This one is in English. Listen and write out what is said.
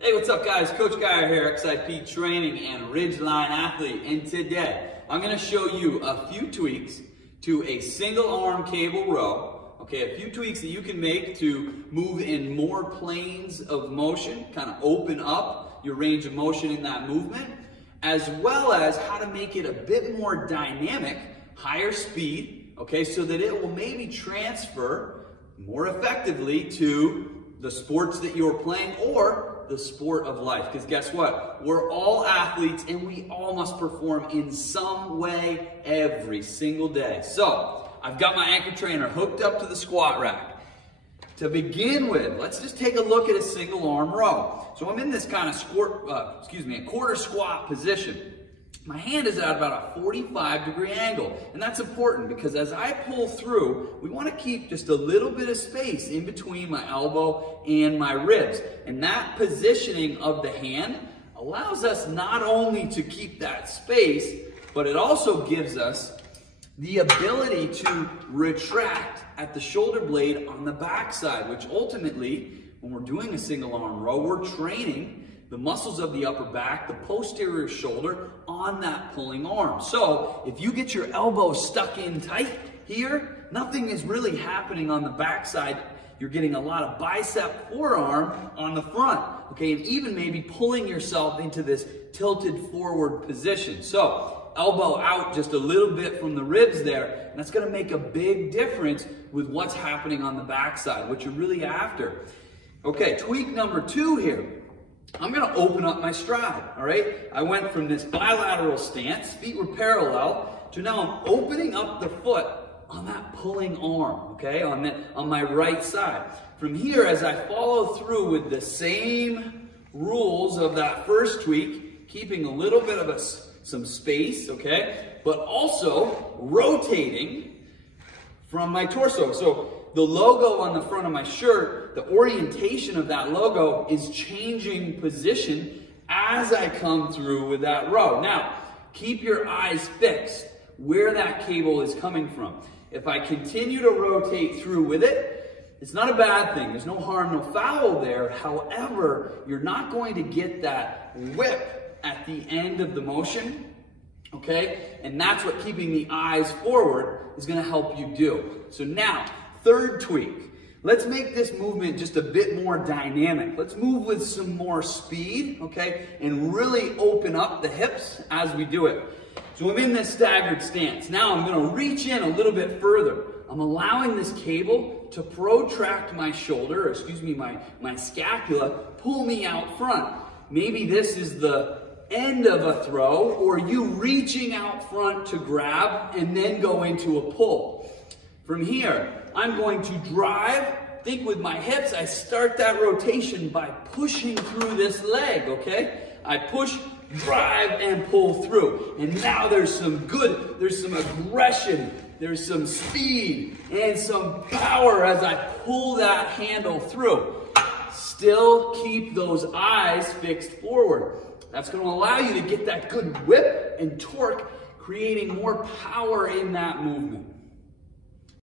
Hey, what's up guys? Coach Geyer here, XIP Training and Ridgeline Athlete. And today, I'm gonna show you a few tweaks to a single arm cable row. Okay, a few tweaks that you can make to move in more planes of motion, kind of open up your range of motion in that movement, as well as how to make it a bit more dynamic, higher speed, okay, so that it will maybe transfer more effectively to the sports that you're playing or the sport of life. Because guess what? We're all athletes and we all must perform in some way every single day. So I've got my Ancore trainer hooked up to the squat rack. To begin with, let's just take a look at a single arm row. So I'm in this kind of a quarter squat position. My hand is at about a 45-degree angle, and that's important because as I pull through, we want to keep just a little bit of space in between my elbow and my ribs. And that positioning of the hand allows us not only to keep that space, but it also gives us the ability to retract at the shoulder blade on the backside, which ultimately, when we're doing a single arm row, we're training the muscles of the upper back, the posterior shoulder on that pulling arm. So if you get your elbow stuck in tight here, nothing is really happening on the backside. You're getting a lot of bicep forearm on the front, okay? And even maybe pulling yourself into this tilted forward position. So elbow out just a little bit from the ribs there, and that's gonna make a big difference with what's happening on the backside, what you're really after. Okay, tweak number 2 here. I'm gonna open up my stride, all right? I went from this bilateral stance, feet were parallel, to now I'm opening up the foot on that pulling arm, okay? On my right side. From here, as I follow through with the same rules of that first tweak, keeping a little bit of some space, okay? But also rotating from my torso. So the logo on the front of my shirt, the orientation of that logo is changing position as I come through with that row. Now, keep your eyes fixed where that cable is coming from. If I continue to rotate through with it, it's not a bad thing. There's no harm, no foul there. However, you're not going to get that whip at the end of the motion, okay? And that's what keeping the eyes forward is gonna help you do. So now, third tweak. Let's make this movement just a bit more dynamic. Let's move with some more speed, okay? And really open up the hips as we do it. So I'm in this staggered stance. Now I'm gonna reach in a little bit further. I'm allowing this cable to protract my shoulder, or excuse me, my scapula, pull me out front. Maybe this is the end of a throw, or you reaching out front to grab and then go into a pull. From here, I'm going to drive, think with my hips, I start that rotation by pushing through this leg, okay? I push, drive, and pull through. And now there's some aggression, there's some speed, and some power as I pull that handle through. Still keep those eyes fixed forward. That's gonna allow you to get that good whip and torque, creating more power in that movement.